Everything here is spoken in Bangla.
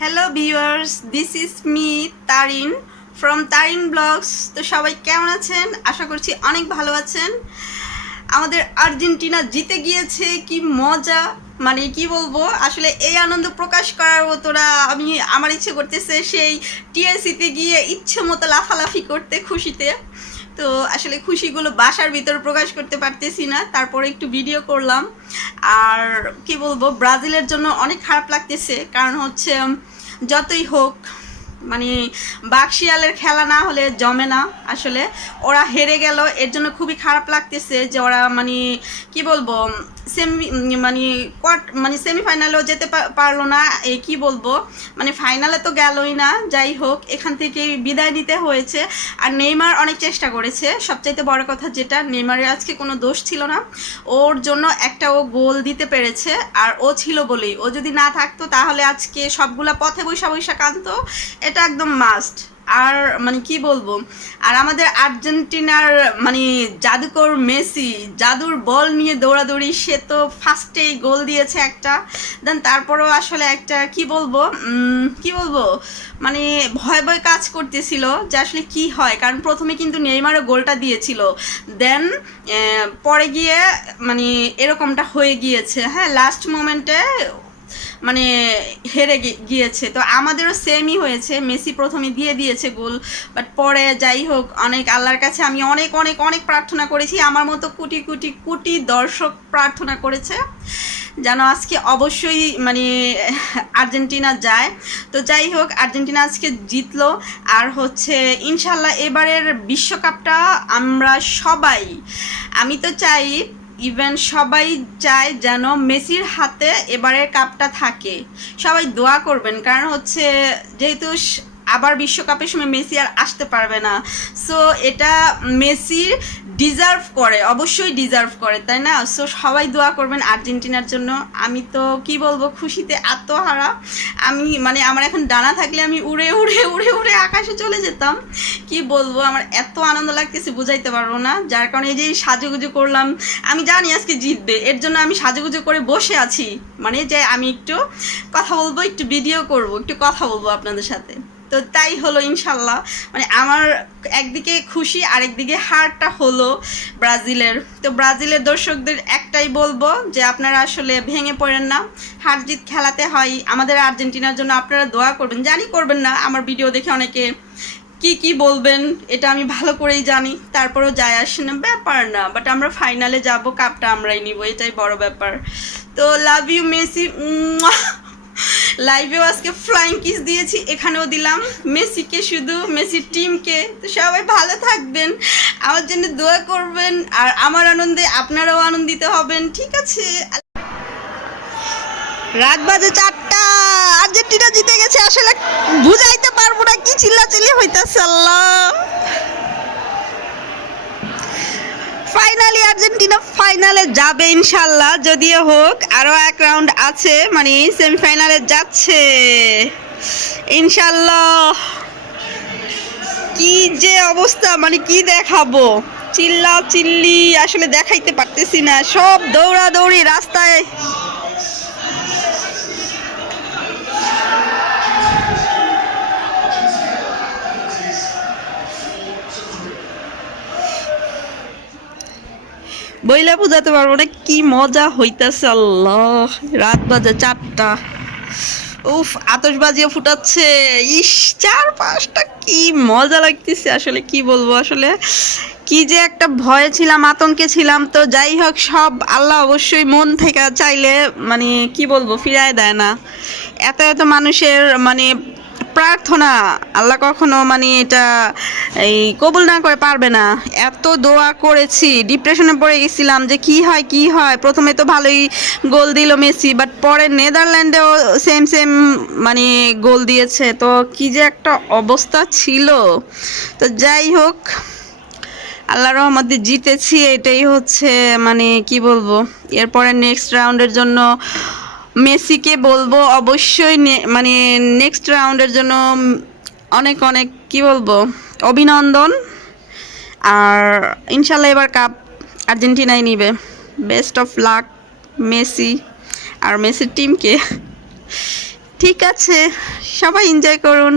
Hello viewers, this is me Tarin from Tarin Vlogs. তো সবাই কেমন আছেন? আশা করছি অনেক ভালো আছেন। আমাদের আর্জেন্টিনা জিতে গিয়েছে, কি মজা, মানে কি বলবো, আসলে এই আনন্দ প্রকাশ করার মতোরা আমার ইচ্ছে করতেছে সেই টিএসসিতে গিয়ে ইচ্ছে মতো লাফালাফি করতে খুশিতে। তো আসলে খুশিগুলো বাসার ভিতর প্রকাশ করতে পারতেছি না, তারপরে একটু ভিডিও করলাম। আর কি বলবো, ব্রাজিলের জন্য অনেক খারাপ লাগতেছে, কারণ হচ্ছে যতই হোক মানে বাকশিয়ালের খেলা না হলে জমে না। আসলে ওরা হেরে গেল, এর জন্য খুবই খারাপ লাগতেছে যে ওরা মানে কি বলবো সেমিফাইনালেও যেতে পারলো না। এই কি বলবো, মানে ফাইনালে তো গেলই না। যাই হোক, এখান থেকে বিদায় নিতে হয়েছে। আর নেইমার অনেক চেষ্টা করেছে, সবচাইতে বড় কথা যেটা, নেইমারের আজকে কোনো দোষ ছিল না, ওর জন্য একটা ও গোল দিতে পেরেছে। আর ও ছিল বলেই, ও যদি না থাকতো তাহলে আজকে সবগুলা পথে বৈশা কাঁদতো, এটা একদম মাস্ট। আর মানে কি বলবো, আর আমাদের আর্জেন্টিনার মানে জাদুকর মেসি, জাদুর বল নিয়ে দৌড়াদৌড়ি, সে তো ফার্স্টেই গোল দিয়েছে একটা। দেন তারপরেও আসলে একটা কি বলবো মানে ভয় ভয় কাজ করতেছিল যে আসলে কি হয়, কারণ প্রথমে কিন্তু নেইমারও গোলটা দিয়েছিল, দেন পরে গিয়ে মানে এরকমটা হয়ে গিয়েছে। হ্যাঁ, লাস্ট মোমেন্টে মানে হেরে গিয়েছে। তো আমাদেরও সেমই হয়েছে, মেসি প্রথমে দিয়ে দিয়েছে গোল, বাট পরে যাই হোক, অনেক আল্লাহর কাছে আমি অনেক অনেক অনেক প্রার্থনা করেছি, আমার মতো কোটি কোটি কোটি দর্শক প্রার্থনা করেছে যেন আজকে অবশ্যই মানে আর্জেন্টিনা যায়। তো যাই হোক, আর্জেন্টিনা আজকে জিতলো। আর হচ্ছে ইনশাল্লাহ এবারের বিশ্বকাপটা আমরা সবাই, আমি তো চাই, ইভেন সবাই চায় যেন মেসির হাতে এবারের কাপটা থাকে। সবাই দোয়া করবেন, কারণ হচ্ছে যেহেতু আবার বিশ্বকাপের সময় মেসি আর আসতে পারবে না, সো এটা মেসির ডিজার্ভ করে, অবশ্যই ডিজার্ভ করে, তাই না? সো সবাই দোয়া করবেন আর্জেন্টিনার জন্য। আমি তো কি বলবো, খুশিতে আত্মহারা। আমি মানে আমার এখন ডানা থাকলে আমি উড়ে উড়ে উড়ে উড়ে আকাশে চলে যেতাম। কি বলবো, আমার এত আনন্দ লাগতেছে বুঝাইতে পারবো না। যার কারণে এই যে সাজুগুজু করলাম, আমি জানি আজকে জিতবে, এর জন্য আমি সাজুগুজু করে বসে আছি, মানে যে আমি একটু কথা বলবো, একটু ভিডিও করব, একটু কথা বলবো আপনাদের সাথে। তো তাই হলো ইনশাল্লাহ। মানে আমার একদিকে খুশি, আরেকদিকে হারটা হলো ব্রাজিলের। তো ব্রাজিলের দর্শকদের একটাই বলবো যে আপনারা আসলে ভেঙে পড়েন না, হার জিত খেলাতে হয়। আমাদের আর্জেন্টিনার জন্য আপনারা দোয়া করবেন, জানি করবেন না, আমার ভিডিও দেখে অনেকে কি বলবেন এটা আমি ভালো করেই জানি, তারপরেও যায় আসে না, ব্যাপার না। বাট আমরা ফাইনালে যাব, কাপটা আমরাই নিব, এটাই বড় ব্যাপার। তো লাভ ইউ মেসি। লাইভেও আজকে ফ্লাইং কিস দিয়েছি, এখানেও দিলাম মেসিকে, শুধু মেসির টিমকে। তো সবাই ভালো থাকবেন, আমার জন্য দোয়া করবেন, আর আমার আনন্দে আপনারাও আনন্দিত হবেন, ঠিক আছে? রাত বাজে 4টা, আর্জেন্টিনা জিতে গেছে। আসলে বুঝাইতে পারবো না কি চিল্লাচিল্লি হইতাছে, আল্লাহ। ফাইনালি আর্জেন্টিনা ফাইনালে যাবে ইনশাল্লাহ, যদিও হোক আরো এক রাউন্ড আছে, মানে সেমিফাইনালে যাচ্ছে ইনশাল্লাহ। কি যে অবস্থা, মানে কি দেখাবো, চিল্লা চিল্লি আসলে দেখাইতে পারতেছি না, সব দৌড়াদৌড়ি রাস্তায়। বইলা বুঝাতে পারবো না কি মজা হইতাছে, আল্লাহ। রাত বাজে 4টা, উফ, আতশবাজিও ফুটাচ্ছে, ইস, 4-5টা, কি মজা লাগতেছে। আসলে কি বলবো, আসলে কি যে একটা ভয়ে ছিলাম, আতঙ্কে ছিলাম। তো যাই হোক, সব আল্লাহ অবশ্যই মন থেকে চাইলে মানে কি বলবো ফিরায় দেয় না। এত এত মানুষের মানে প্রার্থনা আল্লাহ কখনো মানে এটা এই কবুল না করে পারবে না। এত দোয়া করেছি, ডিপ্রেশনে পড়ে গেছিলাম যে কি হয়। প্রথমে তো ভালোই গোল দিল মেসি, বাট পরে নেদারল্যান্ডেও সেম মানে গোল দিয়েছে। তো কি যে একটা অবস্থা ছিল। তো যাই হোক, আল্লাহর রহমতে জিতেছি, এটাই হচ্ছে মানে কি বলবো। এরপরে নেক্সট রাউন্ডের জন্য মেসিকে বলবো অবশ্যই মানে নেক্সট রাউন্ডের জন্য অনেক অনেক কি বলবো অভিনন্দন। আর ইনশাল্লাহ এবার কাপ আর্জেন্টিনাই নিবে। বেস্ট অফ লাক মেসি আর মেসির টিমকে। ঠিক আছে, সবাই এনজয় করুন।